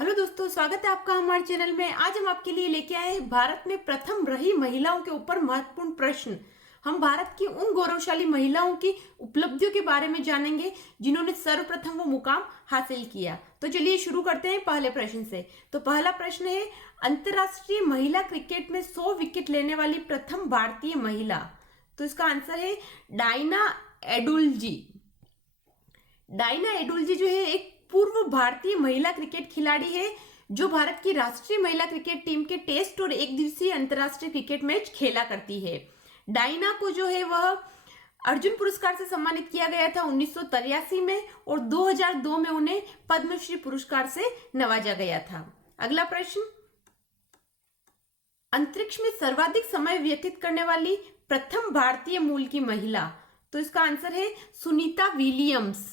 Hello दोस्तों, स्वागत है आपका हमारे चैनल में। आज हम आपके लिए लेके आए हैं भारत में प्रथम रही महिलाओं के ऊपर महत्वपूर्ण प्रश्न। हम भारत की उन गौरवशाली महिलाओं की उपलब्धियों के बारे में जानेंगे जिन्होंने सर्वप्रथम वो मुकाम हासिल किया। तो चलिए शुरू करते हैं पहले प्रश्न से। तो पहला प्रश्न है, अंतरराष्ट्रीय महिला क्रिकेट में 100 विकेट लेने वाली प्रथम भारतीय महिला। तो इसका आंसर है डायना एडुल्जी। डायना एडुल्जी जो है एक पूर्व भारतीय महिला क्रिकेट खिलाड़ी है जो भारत की राष्ट्रीय महिला क्रिकेट टीम के टेस्ट और एक दिवसीय अंतर्राष्ट्रीय क्रिकेट मैच खेला करती है। डायना को जो है वह अर्जुन पुरस्कार से सम्मानित किया गया था 1983 में और 2002 में उन्हें पद्मश्री पुरस्कार से नवाजा गया था। अगला प्रश्न, अंतरिक्ष में सर्वाधिक समय व्यतीत करने वाली प्रथम भारतीय मूल की महिला। तो इसका आंसर है सुनीता विलियम्स।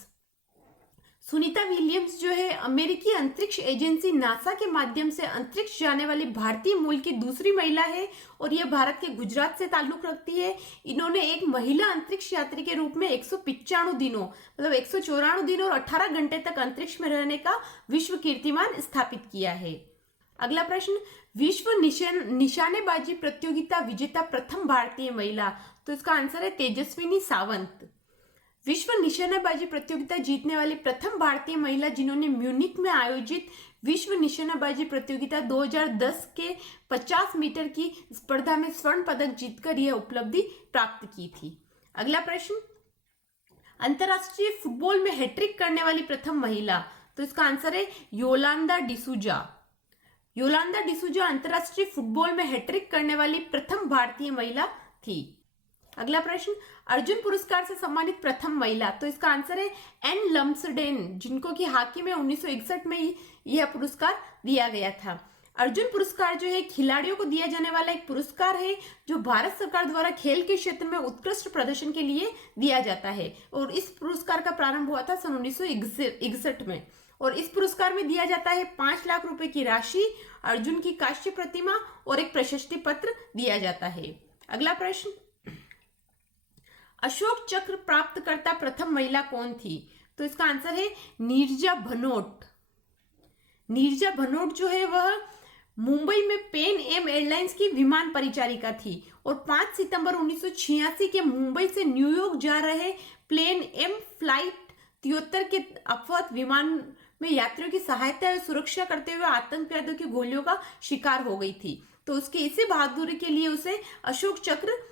सुनीता विलियम्स जो है अमेरिकी अंतरिक्ष एजेंसी नासा के माध्यम से अंतरिक्ष जाने वाली भारतीय मूल की दूसरी महिला है और यह भारत के गुजरात से ताल्लुक रखती है। इन्होंने एक महिला अंतरिक्ष यात्री के रूप में 195 दिनों मतलब 194 दिन और 18 घंटे तक अंतरिक्ष में रहने का विश्व कीर्तिमान स्थापित किया है। अगला प्रश्न, विश्व निशानेबाजी प्रतियोगिता विजेता प्रथम भारतीय महिला। तो इसका आंसर है तेजस्विनी सावंत। विश्व निशानेबाजी प्रतियोगिता जीतने वाली प्रथम भारतीय महिला जिन्होंने म्यूनिक में आयोजित विश्व निशानेबाजी प्रतियोगिता 2010 के 50 मीटर की स्पर्धा में स्वर्ण पदक जीतकर यह उपलब्धि प्राप्त की थी। अगला प्रश्न, अंतरराष्ट्रीय फुटबॉल में हैट्रिक करने वाली प्रथम महिला। तो इसका आंसर है योलांदा डिसूजा। योलांदा डिसूजा अंतरराष्ट्रीय फुटबॉल में हैट्रिक करने वाली प्रथम भारतीय महिला थी। अगला प्रश्न, अर्जुन पुरस्कार से सम्मानित प्रथम महिला। तो इसका आंसर है एन लम्सडेन, जिनको कि हॉकी में 1961 में यह पुरस्कार दिया गया था। अर्जुन पुरस्कार जो है खिलाड़ियों को दिया जाने वाला एक पुरस्कार है जो भारत सरकार द्वारा खेल के क्षेत्र में उत्कृष्ट प्रदर्शन के लिए दिया जाता है और इस पुरस्कार का प्रारंभ हुआ था सन 1961 में और इस पुरस्कार में दिया जाता है 5 लाख रुपए की राशि, अर्जुन की कांस्य प्रतिमा और एक प्रशस्ति पत्र दिया जाता है। अगला प्रश्न, अशोक चक्र प्राप्तकर्ता प्रथम महिला कौन थी। तो इसका आंसर है नीरजा भनोट। नीरजा भनोट जो है वह मुंबई में पेन एम एयरलाइंस की विमान परिचारिका थी और 5 सितंबर 1986 के मुंबई से न्यूयॉर्क जा रहे प्लेन एम फ्लाइट 73 के अपहृत विमान में यात्रियों की सहायता और सुरक्षा करते हुए आतंकवादियों की गोलियों का शिकार हो गई थी। तो उसकी इसी बहादुरी के लिए उसे अशोक चक्र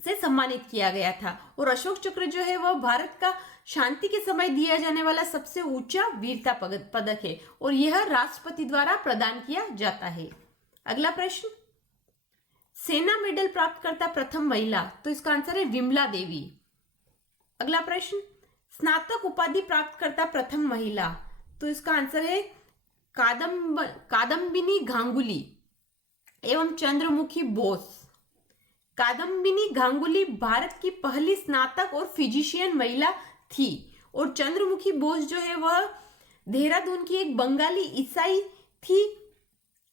से सम्मानित किया गया था और अशोक चक्र जो है वह भारत का शांति के समय दिया जाने वाला सबसे ऊंचा वीरता पदक है और यह राष्ट्रपति द्वारा प्रदान किया जाता है। अगला प्रश्न, सेना मेडल प्राप्त करता प्रथम महिला। तो इसका आंसर है विमला देवी। अगला प्रश्न, स्नातक उपाधि प्राप्त करता प्रथम महिला। तो इसका आंसर है कादम्बिनी गांगुली एवं चंद्रमुखी बोस। कादम्बिनी गांगुली भारत की पहली स्नातक और फिजिशियन महिला थी और चंद्रमुखी बोस जो है वह देहरादून की एक बंगाली ईसाई थी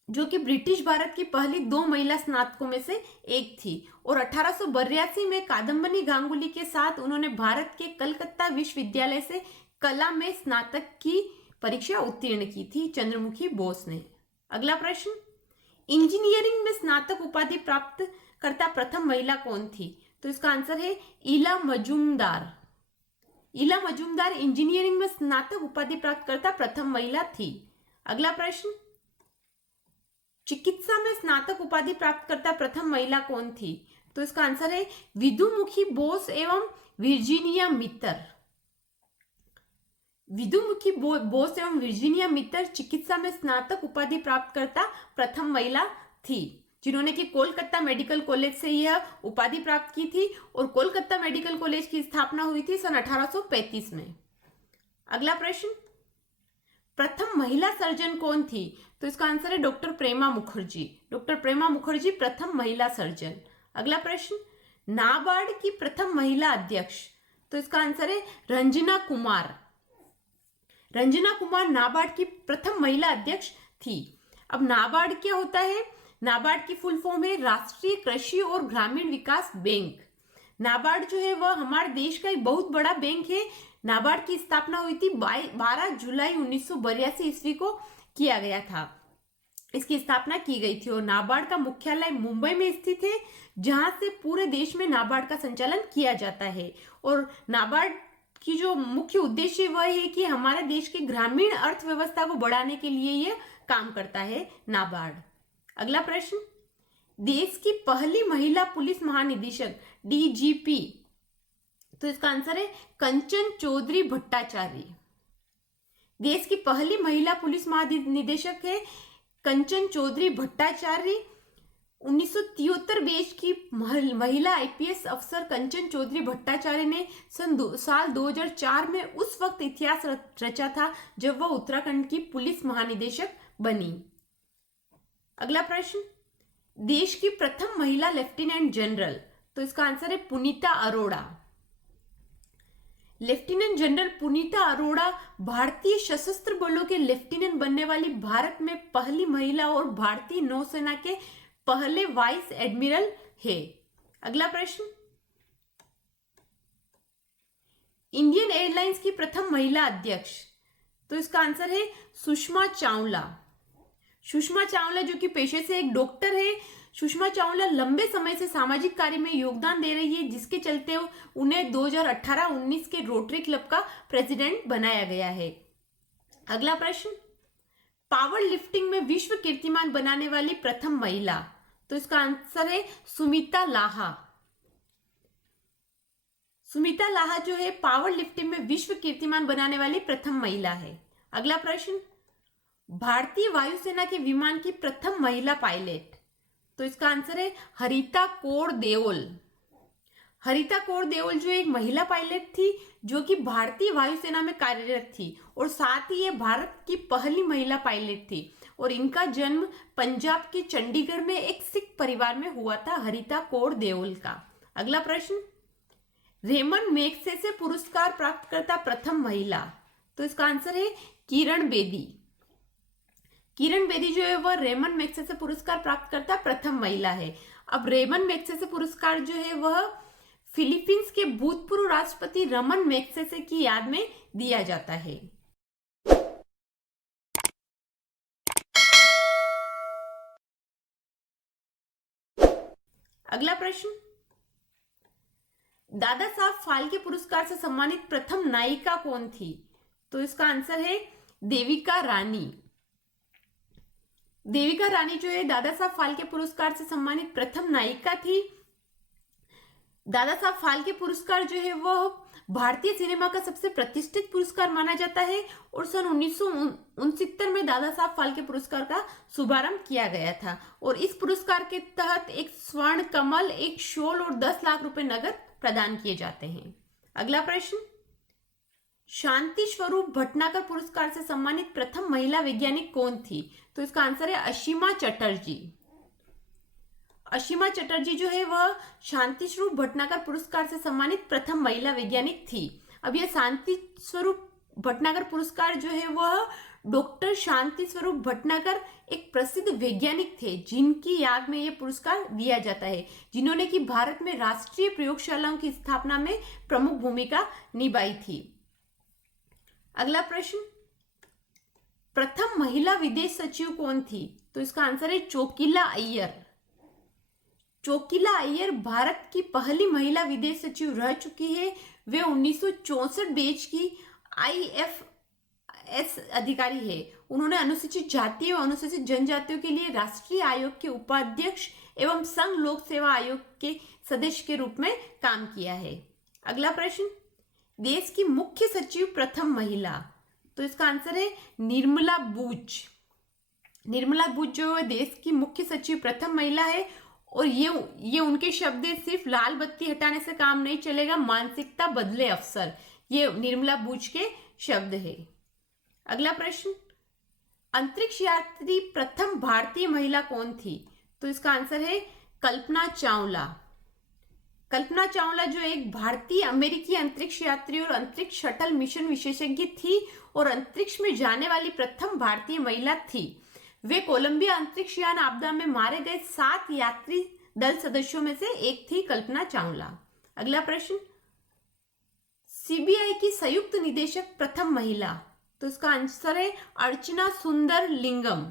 जो कि ब्रिटिश भारत की पहली 2 महिला स्नातकों में से एक थी और 1882 में कादम्बिनी गांगुली के साथ उन्होंने भारत के कलकत्ता विश्वविद्यालय से कला में स्नातक की परीक्षा उत्तीर्ण की थी चंद्रमुखी बोस ने। अगला प्रश्न, इंजीनियरिंग में स्नातक उपाधि प्राप्त करता प्रथम महिला कौन थी। तो इसका आंसर है इला मजूमदार। इला मजूमदार इंजीनियरिंग में स्नातक उपाधि प्राप्त करता प्रथम महिला थी। अगला प्रश्न, चिकित्सा में स्नातक उपाधि प्राप्त करता प्रथम महिला कौन थी। तो इसका आंसर है विदुमुखी बोस एवं वर्जीनिया मित्तर। विदुमुखी बोस एवं वर्जीनिया मित्तर चिकित्सा में स्नातक उपाधि प्राप्त करता प्रथम महिला थी जिन्होंने कि कोलकाता मेडिकल कॉलेज से यह उपाधि प्राप्त की थी और कोलकाता मेडिकल कॉलेज की स्थापना हुई थी सन 1835 में। अगला प्रश्न, प्रथम महिला सर्जन कौन थी। तो इसका आंसर है डॉक्टर प्रेमा मुखर्जी। डॉक्टर प्रेमा मुखर्जी प्रथम महिला सर्जन। अगला प्रश्न, नाबार्ड की प्रथम महिला अध्यक्ष। तो इसका आंसर है रंजना कुमार। रंजना कुमार नाबार्ड की प्रथम महिला अध्यक्ष थी। अब नाबार्ड क्या होता है। नाबार्ड की फुल फॉर्म है राष्ट्रीय कृषि और ग्रामीण विकास बैंक। नाबार्ड जो है वह हमारे देश का एक बहुत बड़ा बैंक है। नाबार्ड की स्थापना हुई थी 12 जुलाई 1982 ईस्वी को किया गया था, इसकी स्थापना की गई थी। और नाबार्ड का मुख्यालय मुंबई में स्थित है, जहां से पूरे देश में नाबार्ड का संचालन किया जाता है। और नाबार्ड की जो मुख्य उद्देश्य वह है कि हमारे देश की ग्रामीण अर्थव्यवस्था को बढ़ाने के लिए यह काम करता है नाबार्ड। अगला प्रश्न, देश की पहली महिला पुलिस महानिदेशक डीजीपी, तो इसका आंसर है कंचन चौधरी भट्टाचार्य। देश की पहली महिला पुलिस महानिदेशक है कंचन चौधरी भट्टाचार्य। 1973 बैच की महिला आईपीएस अफसर कंचन चौधरी भट्टाचार्य ने साल 2004 में उस वक्त इतिहास रचा था जब वह उत्तराखंड की पुलिस महानिदेशक बनी। अगला प्रश्न, देश की प्रथम महिला लेफ्टिनेंट जनरल, तो इसका आंसर है पुनीता अरोड़ा। लेफ्टिनेंट जनरल पुनीता अरोड़ा भारतीय सशस्त्र बलों के लेफ्टिनेंट बनने वाली भारत में पहली महिला और भारतीय नौसेना के पहले वाइस एडमिरल है। अगला प्रश्न, इंडियन एयरलाइंस की प्रथम महिला अध्यक्ष, तो इसका आंसर है सुषमा चावला। सुषमा चावला जो कि पेशे से एक डॉक्टर है, सुषमा चावला लंबे समय से सामाजिक कार्य में योगदान दे रही है, जिसके चलते उन्हें 2018-19 के रोटरी क्लब का प्रेसिडेंट बनाया गया है। अगला प्रश्न, पावर लिफ्टिंग में विश्व कीर्तिमान बनाने वाली प्रथम महिला, तो इसका आंसर है सुमिता लाहा। सुमिता लाहा जो है पावर लिफ्टिंग में विश्व कीर्तिमान बनाने वाली प्रथम महिला है। अगला प्रश्न, भारतीय वायुसेना के विमान की प्रथम महिला पायलट, तो इसका आंसर है हरिता कौर देओल। हरिता कौर देओल जो एक महिला पायलट थी जो कि भारतीय वायुसेना में कार्यरत थी और साथ ही ये भारत की पहली महिला पायलट थी और इनका जन्म पंजाब के चंडीगढ़ में एक सिख परिवार में हुआ था, हरिता कौर देओल का। अगला प्रश्न, रेमन मैग्सेसे पुरस्कार प्राप्त करता प्रथम महिला, तो इसका आंसर है किरण बेदी। किरण बेदी जो है वह रेमन मैग्सेसे पुरस्कार प्राप्त करता प्रथम महिला है। अब रेमन मैग्सेसे पुरस्कार जो है वह फिलीपींस के भूतपूर्व राष्ट्रपति रमन मैग्सेसे की याद में दिया जाता है। अगला प्रश्न, दादा साहब फाल्के पुरस्कार से सम्मानित प्रथम नायिका कौन थी, तो इसका आंसर है देविका रानी। देविका रानी जो है दादा साहब फाल्के पुरस्कार से सम्मानित प्रथम नायिका थी। दादा साहब फाल्के पुरस्कार जो है वह भारतीय सिनेमा का सबसे प्रतिष्ठित पुरस्कार माना जाता है और सन 1969 में दादा साहब फाल्के पुरस्कार का शुभारंभ किया गया था और इस पुरस्कार के तहत एक स्वर्ण कमल, एक शॉल और 10 लाख रुपए नगद प्रदान किए जाते हैं। अगला प्रश्न, शांति स्वरूप भटनागर पुरस्कार से सम्मानित प्रथम महिला वैज्ञानिक कौन थी, तो इसका आंसर है असीमा चटर्जी। असीमा चटर्जी जो है वह शांति स्वरूप भटनागर पुरस्कार से सम्मानित प्रथम महिला वैज्ञानिक थी। अब यह शांति स्वरूप भटनागर पुरस्कार जो है वह डॉक्टर शांति स्वरूप भटनागर एक प्रसिद्ध वैज्ञानिक थे जिनकी याद में यह पुरस्कार दिया जाता है, जिन्होंने कि भारत में राष्ट्रीय प्रयोगशालाओं की स्थापना में प्रमुख भूमिका निभाई थी। अगला प्रश्न, प्रथम महिला विदेश सचिव कौन थी, तो इसका आंसर है चोकिला अय्यर। चोकिला अय्यर भारत की पहली महिला विदेश सचिव रह चुकी है। वे 1964 बैच की IFS अधिकारी है। उन्होंने अनुसूचित जाति और अनुसूचित जनजातियों के लिए राष्ट्रीय आयोग के उपाध्यक्ष एवं संघ लोक सेवा आयोग के सदस्य के रूप में काम किया है। अगला प्रश्न, देश की मुख्य सचिव प्रथम महिला, तो इसका आंसर है निर्मला बूच। निर्मला बूच जो है देश की मुख्य सचिव प्रथम महिला है और ये उनके शब्द है, सिर्फ लाल बत्ती हटाने से काम नहीं चलेगा, मानसिकता बदले अफसर, ये निर्मला बूच के शब्द है। अगला प्रश्न, अंतरिक्ष यात्री प्रथम भारतीय महिला कौन थी, तो इसका आंसर है कल्पना चावला। कल्पना चावला जो एक भारतीय अमेरिकी अंतरिक्ष यात्री और अंतरिक्ष शटल मिशन विशेषज्ञ थी और अंतरिक्ष में जाने वाली प्रथम भारतीय महिला थी। वे कोलंबिया अंतरिक्ष यान आपदा में मारे गए 7 यात्री दल सदस्यों में से एक थी कल्पना चावला। अगला प्रश्न, सीबीआई की संयुक्त निदेशक प्रथम महिला, तो इसका आंसर है अर्चना सुंदर लिंगम।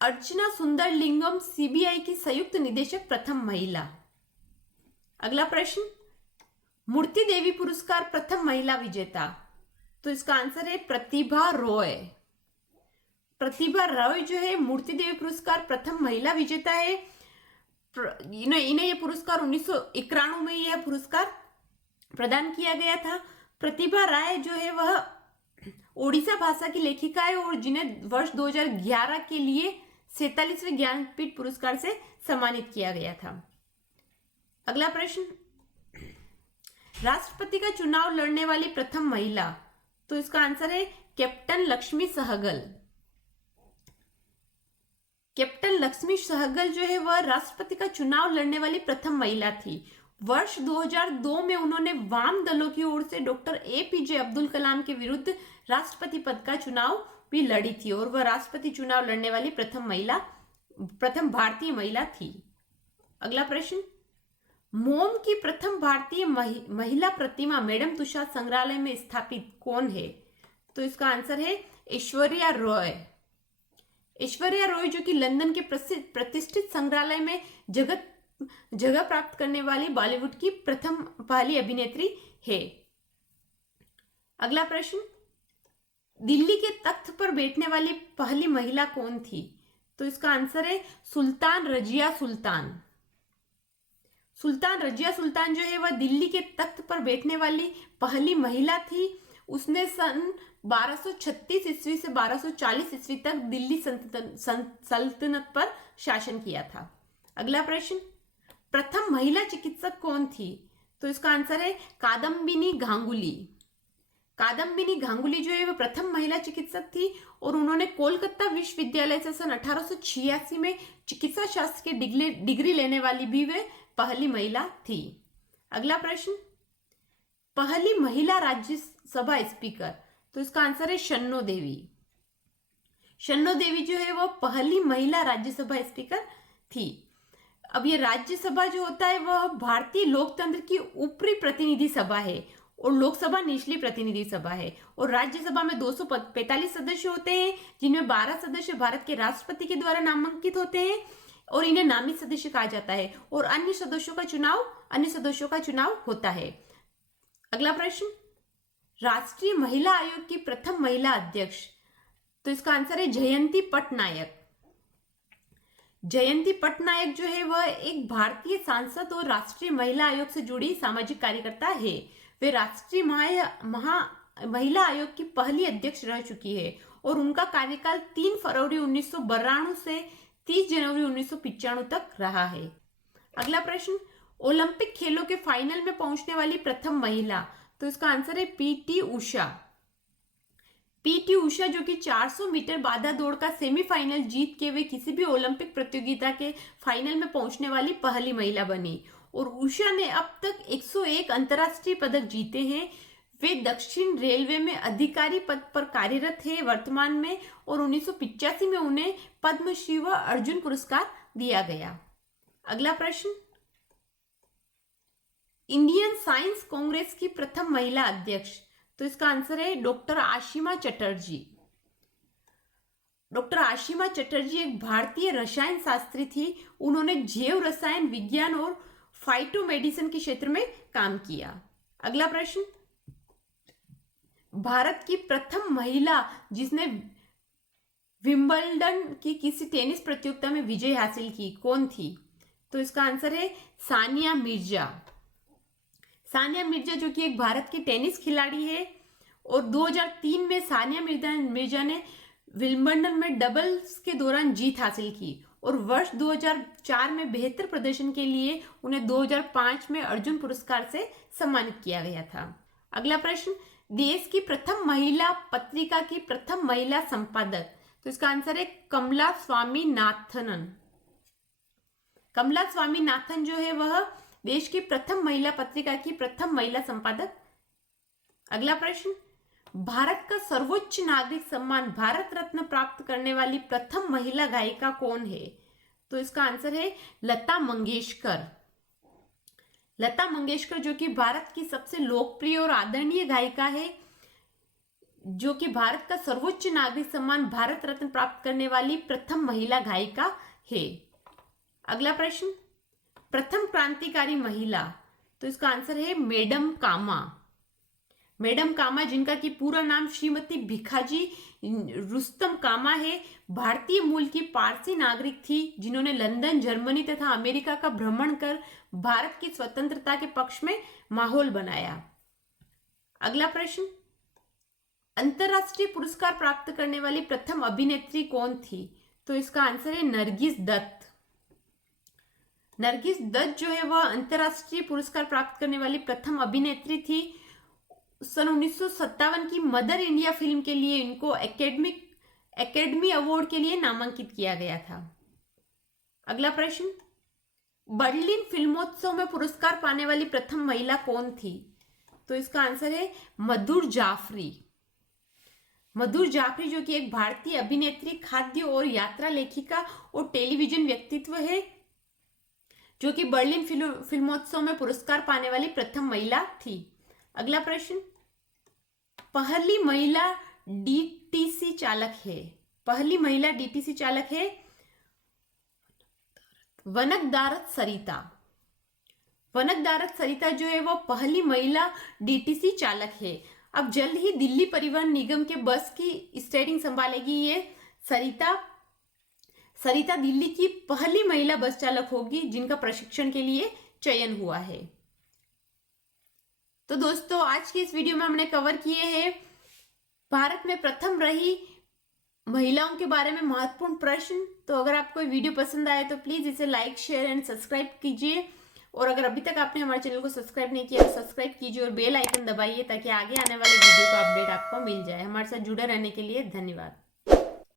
अर्चना सुंदर लिंगम सीबीआई की संयुक्त निदेशक प्रथम महिला। अगला प्रश्न, मूर्ति देवी पुरस्कार प्रथम महिला विजेता। तो इसका आंसर है प्रतिभा रॉय। प्रतिभा रॉय जो है मूर्ति देवी पुरस्कार प्रथम महिला विजेता है। इन्हें यह पुरस्कार 1991 में यह पुरस्कार प्रदान किया गया था। प्रतिभा राय जो है वह ओडिशा भाषा की लेखिका है और जिन्हें वर्ष 2011 के लिए 47वें ज्ञानपीठ पुरस्कार से सम्मानित किया गया था। अगला प्रश्न, राष्ट्रपति का चुनाव लड़ने वाली प्रथम महिला। तो इसका आंसर है कैप्टन लक्ष्मी सहगल। कैप्टन लक्ष्मी सहगल जो है वह राष्ट्रपति का चुनाव लड़ने वाली प्रथम महिला थी। वर्ष 2002 में उन्होंने वाम दलों की ओर से डॉक्टर एपीजे अब्दुल कलाम के विरुद्ध राष्ट्रपति पद का चुनाव भी लड़ी थी और वह राष्ट्रपति चुनाव लड़ने वाली प्रथम भारतीय महिला थी। अगला प्रश्न, मोम की प्रथम भारतीय महिला प्रतिमा मैडम तुषार संग्रहालय में स्थापित कौन है। तो इसका आंसर है ऐश्वर्या रॉय। ऐश्वर्या रॉय जो कि लंदन के प्रतिष्ठित संग्रहालय में जगह प्राप्त करने वाली बॉलीवुड की पहली अभिनेत्री है। अगला प्रश्न, दिल्ली के तख्त पर बैठने वाली पहली महिला कौन थी। तो इसका आंसर है सुल्तान रजिया सुल्तान। सुल्तान रजिया सुल्तान जो है वह दिल्ली के तख्त पर बैठने वाली पहली महिला थी। उसने सन 1236 ईस्वी से 1240 ईस्वी तक दिल्ली सल्तनत पर शासन किया था। अगला प्रश्न, प्रथम महिला चिकित्सक कौन थी। तो इसका आंसर है कादम्बिनी गांगुली। कादम्बिनी गांगुली जो है वह प्रथम महिला चिकित्सक थी और उन्होंने कोलकाता विश्वविद्यालय से सन 1886 में चिकित्सा शास्त्र की डिग्री लेने वाली भी वे पहली महिला थी। अगला प्रश्न, पहली महिला राज्यसभा स्पीकर। तो इसका आंसर है शन्नो देवी। शन्नो देवी जो है वह पहली महिला राज्यसभा स्पीकर थी। अब ये राज्यसभा जो होता है वह भारतीय लोकतंत्र की ऊपरी प्रतिनिधि सभा है और लोकसभा निचली प्रतिनिधि सभा है। और राज्यसभा में 245 सदस्य होते हैं जिनमें 12 सदस्य भारत के राष्ट्रपति के द्वारा नामांकित होते हैं और इन्हें नामित सदस्य कहा जाता है और अन्य सदस्यों का चुनाव होता है। अगला प्रश्न, राष्ट्रीय महिला आयोग की प्रथम महिला अध्यक्ष। तो इसका आंसर है जयंती पटनायक। जयंती पटनायक जो है वह एक भारतीय सांसद और राष्ट्रीय महिला आयोग से जुड़ी सामाजिक कार्यकर्ता है। वे राष्ट्रीय महिला आयोग की पहली अध्यक्ष रह चुकी है और उनका कार्यकाल 3 फरवरी 1992 से 30 जनवरी 1995 तक रहा है। अगला प्रश्न, ओलंपिक खेलों के फाइनल में पहुंचने वाली प्रथम महिला। तो इसका आंसर है पीटी उषा। पीटी उषा जो कि 400 मीटर बाधा दौड़ का सेमीफाइनल जीत के वे किसी भी ओलंपिक प्रतियोगिता के फाइनल में पहुंचने वाली पहली महिला बनी और उषा ने अब तक 101 अंतर्राष्ट्रीय पदक जीते हैं। वे दक्षिण रेलवे में अधिकारी पद पर कार्यरत है वर्तमान में और 1985 में उन्हें पद्मश्री व अर्जुन पुरस्कार दिया गया। अगला प्रश्न, इंडियन साइंस कांग्रेस की प्रथम महिला अध्यक्ष। तो इसका आंसर है डॉक्टर आशिमा चटर्जी। डॉक्टर आशिमा चटर्जी एक भारतीय रसायन शास्त्री थी। उन्होंने जैव रसायन विज्ञान और फाइटोमेडिसिन के क्षेत्र में काम किया। अगला प्रश्न, भारत की प्रथम महिला जिसने विंबलडन की किसी टेनिस प्रतियोगिता में विजय हासिल की कौन थी। तो इसका आंसर है सानिया मिर्जा। सानिया मिर्जा जो कि एक भारत की टेनिस खिलाड़ी है और 2003 में सानिया मिर्जा ने विंबलडन में डबल्स के दौरान जीत हासिल की और वर्ष 2004 में बेहतर प्रदर्शन के लिए उन्हें 2005 में अर्जुन पुरस्कार से सम्मानित किया गया था। अगला प्रश्न, देश की प्रथम महिला पत्रिका की प्रथम महिला संपादक। तो इसका आंसर है कमला स्वामीनाथन। कमला स्वामीनाथन जो है वह देश की प्रथम महिला पत्रिका की प्रथम महिला संपादक। अगला प्रश्न, भारत का सर्वोच्च नागरिक सम्मान भारत रत्न प्राप्त करने वाली प्रथम महिला गायिका कौन है। तो इसका आंसर है लता मंगेशकर। लता मंगेशकर जो कि भारत की सबसे लोकप्रिय और आदरणीय गायिका है, जो कि भारत का सर्वोच्च नागरिक सम्मान भारत रत्न प्राप्त करने वाली प्रथम महिला गायिका है। अगला प्रश्न, प्रथम क्रांतिकारी महिला, तो इसका आंसर है मैडम कामा। मैडम कामा, जिनका कि पूरा नाम श्रीमती भिखाजी रुस्तम कामा है, भारतीय मूल की पारसी नागरिक थी जिन्होंने लंदन, जर्मनी तथा अमेरिका का भ्रमण कर भारत की स्वतंत्रता के पक्ष में माहौल बनाया। अगला प्रश्न, अंतरराष्ट्रीय पुरस्कार प्राप्त करने वाली प्रथम अभिनेत्री कौन थी? तो इसका आंसर है नरगिस दत्त। नरगिस दत्त जो है वह अंतरराष्ट्रीय पुरस्कार प्राप्त करने वाली प्रथम अभिनेत्री थी। सन 1957 की मदर इंडिया फिल्म के लिए इनको एकेडमी अवार्ड के लिए नामांकित किया गया था। अगला प्रश्न, बर्लिन फिल्मोत्सव में पुरस्कार पाने वाली प्रथम महिला कौन थी? तो इसका आंसर है मधुर जाफरी। मधुर जाफरी जो कि एक भारतीय अभिनेत्री, खाद्य और यात्रा लेखिका और टेलीविजन व्यक्तित्व है, जो कि बर्लिन फिल्मोत्सव में पुरस्कार पाने वाली प्रथम महिला थी। अगला प्रश्न, पहली महिला डीटीसी चालक है। पहली महिला डीटीसी चालक है वनकदारत सरिता। वनकदारत सरिता जो है वो पहली महिला डीटीसी चालक है। अब जल्द ही दिल्ली परिवहन निगम के बस की स्टीयरिंग संभालेगी ये सरिता। सरिता दिल्ली की पहली महिला बस चालक होगी जिनका प्रशिक्षण के लिए चयन हुआ है। तो दोस्तों, आज की इस वीडियो में हमने कवर किए हैं भारत में प्रथम रही महिलाओं के बारे में महत्वपूर्ण प्रश्न। तो अगर आपको वीडियो पसंद आए तो प्लीज इसे लाइक, शेयर एंड सब्सक्राइब कीजिए, और अगर अभी तक आपने हमारे चैनल को सब्सक्राइब नहीं किया तो सब्सक्राइब कीजिए और बेल आइकन दबाइए ताकि आगे आने वाले वीडियो का अपडेट आपको मिल जाए। हमारे साथ जुड़े रहने के लिए धन्यवाद।